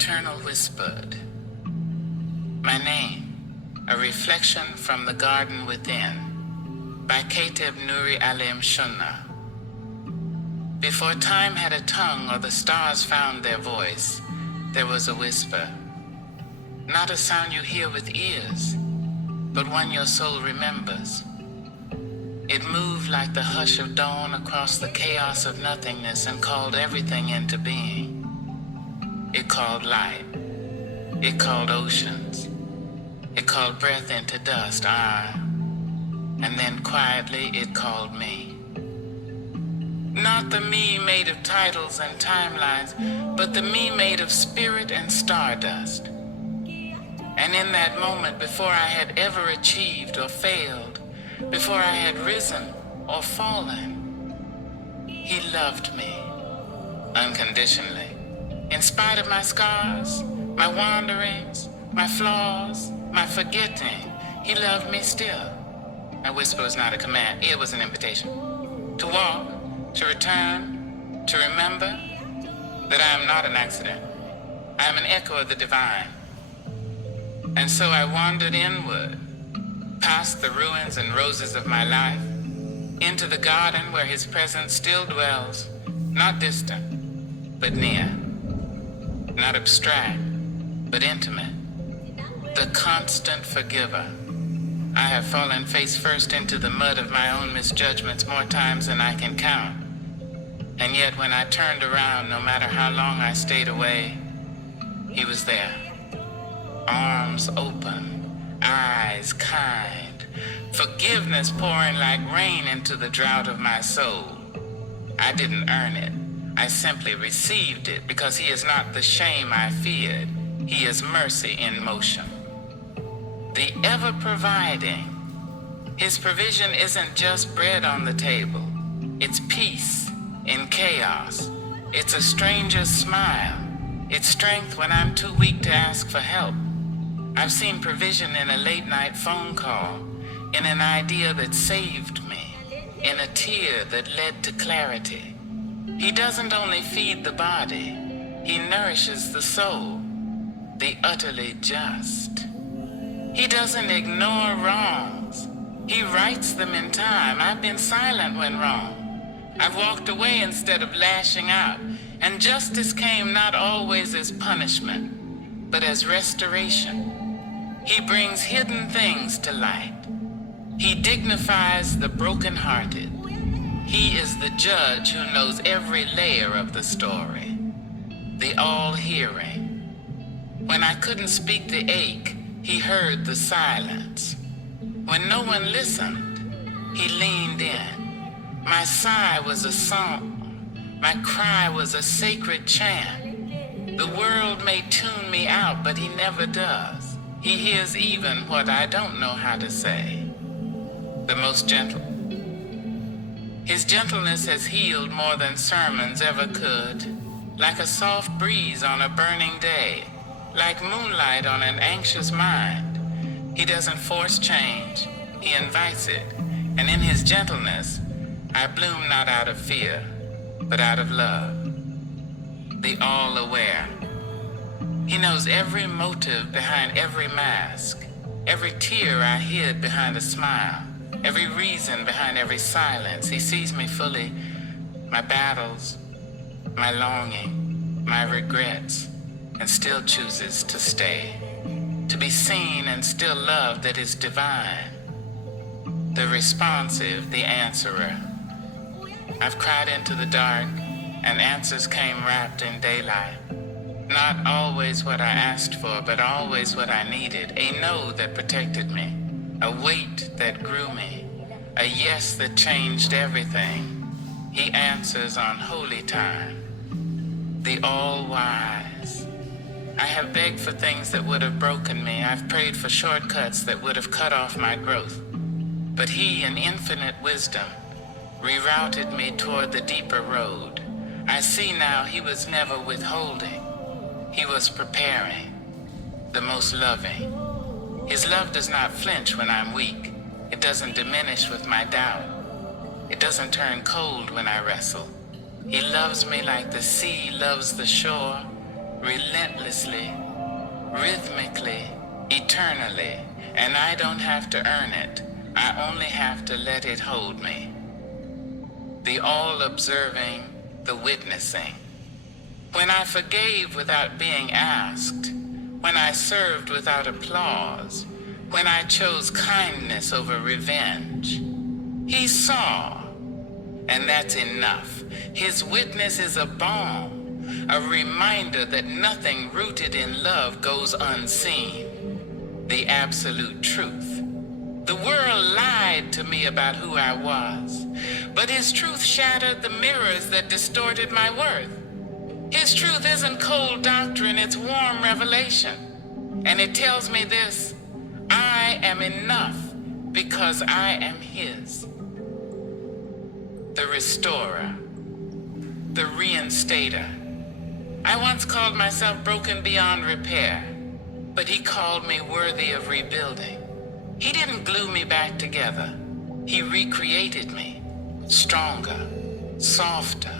Eternal whispered, my name, a reflection from the garden within, by Kateb Nuri Alim Shunna. Before time had a tongue or the stars found their voice, there was a whisper. Not a sound you hear with ears, but one your soul remembers. It moved like the hush of dawn across the chaos of nothingness and called everything into being. It called light. It called oceans. It called breath into dust, and then quietly it called me. Not the me made of titles and timelines, but the me made of spirit and stardust. And in that moment, before I had ever achieved or failed, before I had risen or fallen, he loved me unconditionally. In spite of my scars, my wanderings, my flaws, my forgetting, he loved me still. My whisper was not a command, it was an invitation. To walk, to return, to remember that I am not an accident. I am an echo of the divine. And so I wandered inward, past the ruins and roses of my life, into the garden where his presence still dwells, not distant, but near. Not abstract, but intimate. The constant forgiver. I have fallen face first into the mud of my own misjudgments more times than I can count. And yet when I turned around, no matter how long I stayed away, he was there. Arms open, eyes kind, forgiveness pouring like rain into the drought of my soul. I didn't earn it. I simply received it because he is not the shame I feared. He is mercy in motion. The ever-providing. His provision isn't just bread on the table. It's peace in chaos. It's a stranger's smile. It's strength when I'm too weak to ask for help. I've seen provision in a late-night phone call, in an idea that saved me, in a tear that led to clarity. He doesn't only feed the body, he nourishes the soul, the utterly just. He doesn't ignore wrongs. He rights them in time. I've been silent when wrong. I've walked away instead of lashing out. And justice came not always as punishment, but as restoration. He brings hidden things to light. He dignifies the brokenhearted. He is the judge who knows every layer of the story, the all-hearing. When I couldn't speak the ache, he heard the silence. When no one listened, he leaned in. My sigh was a song. My cry was a sacred chant. The world may tune me out, but he never does. He hears even what I don't know how to say. The most gentle. His gentleness has healed more than sermons ever could. Like a soft breeze on a burning day, like moonlight on an anxious mind. He doesn't force change, he invites it. And in his gentleness, I bloom not out of fear, but out of love. The all-aware. He knows every motive behind every mask, every tear I hid behind a smile, every reason behind every silence. He sees me fully, my battles, my longing, my regrets, and still chooses to stay. To be seen and still loved that is divine. The responsive, the answerer. I've cried into the dark, and answers came wrapped in daylight. Not always what I asked for, but always what I needed. A no that protected me. A wait that grew me. A yes that changed everything. He answers on holy time. The all-wise. I have begged for things that would have broken me. I've prayed for shortcuts that would have cut off my growth. But he, in infinite wisdom, rerouted me toward the deeper road. I see now he was never withholding. He was preparing, the most loving. His love does not flinch when I'm weak. It doesn't diminish with my doubt. It doesn't turn cold when I wrestle. He loves me like the sea loves the shore, relentlessly, rhythmically, eternally, and I don't have to earn it. I only have to let it hold me. The all-observing, the witnessing. When I forgave without being asked, when I served without applause, when I chose kindness over revenge, he saw, and that's enough. His witness is a balm, a reminder that nothing rooted in love goes unseen. The absolute truth. The world lied to me about who I was, but his truth shattered the mirrors that distorted my worth. His truth isn't cold doctrine, it's warm revelation. And it tells me this: I am enough because I am his. The restorer, the reinstater. I once called myself broken beyond repair, but he called me worthy of rebuilding. He didn't glue me back together. He recreated me, stronger, softer,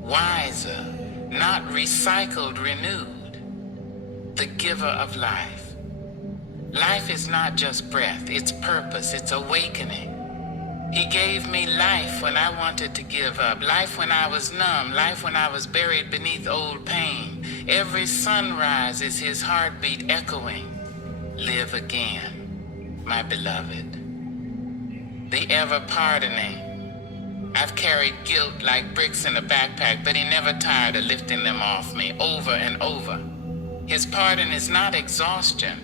wiser, not recycled, renewed. The giver of life. Life is not just breath, it's purpose, it's awakening. He gave me life when I wanted to give up, life when I was numb, life when I was buried beneath old pain. Every sunrise is his heartbeat echoing. Live again, my beloved. The ever-pardoning. I've carried guilt like bricks in a backpack, but he never tired of lifting them off me over and over. His pardon is not exhaustion,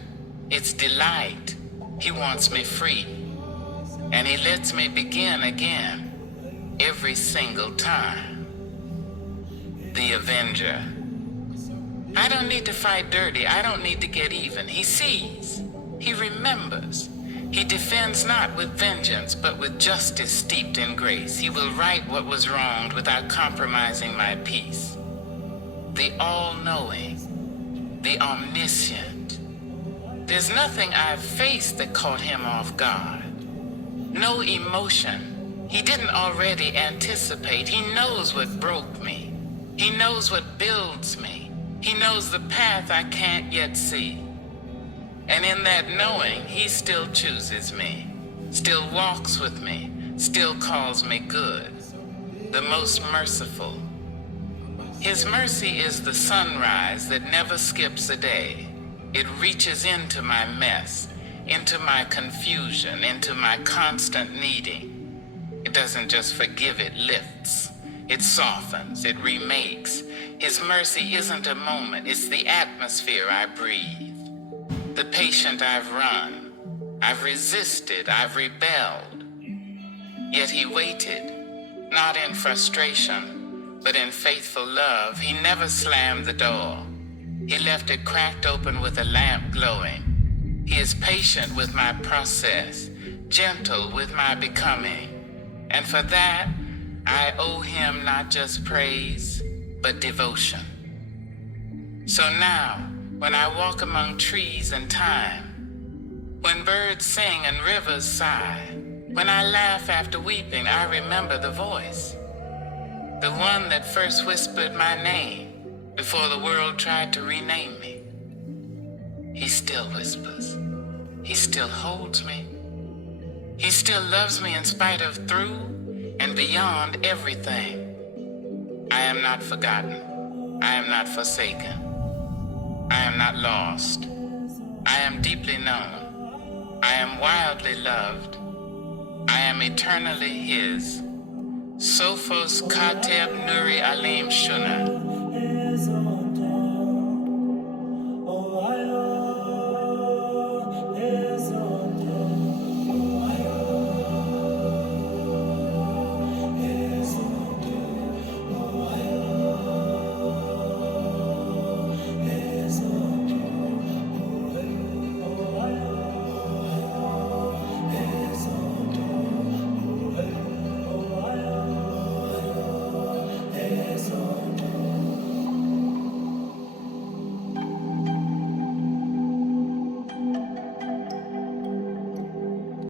it's delight. He wants me free. And he lets me begin again, every single time. The Avenger. I don't need to fight dirty. I don't need to get even. He sees. He remembers. He defends not with vengeance, but with justice steeped in grace. He will right what was wronged without compromising my peace. The all-knowing, the omniscient. There's nothing I've faced that caught him off guard. No emotion he didn't already anticipate. He knows what broke me. He knows what builds me. He knows the path I can't yet see. And in that knowing, he still chooses me, still walks with me, still calls me good, the most merciful. His mercy is the sunrise that never skips a day. It reaches into my mess, into my confusion, into my constant needing. It doesn't just forgive, it lifts. It softens, it remakes. His mercy isn't a moment, it's the atmosphere I breathe. The patient I've run, I've resisted, I've rebelled. Yet he waited, not in frustration, but in faithful love. He never slammed the door. He left it cracked open with a lamp glowing. He is patient with my process, gentle with my becoming. And for that, I owe him not just praise, but devotion. So now, when I walk among trees and time, when birds sing and rivers sigh, when I laugh after weeping, I remember the voice. The one that first whispered my name before the world tried to rename me. He still whispers. He still holds me. He still loves me in spite of through and beyond everything. I am not forgotten. I am not forsaken. I am not lost. I am deeply known. I am wildly loved. I am eternally his. Sophos Kateb Nuri Alim Shuna.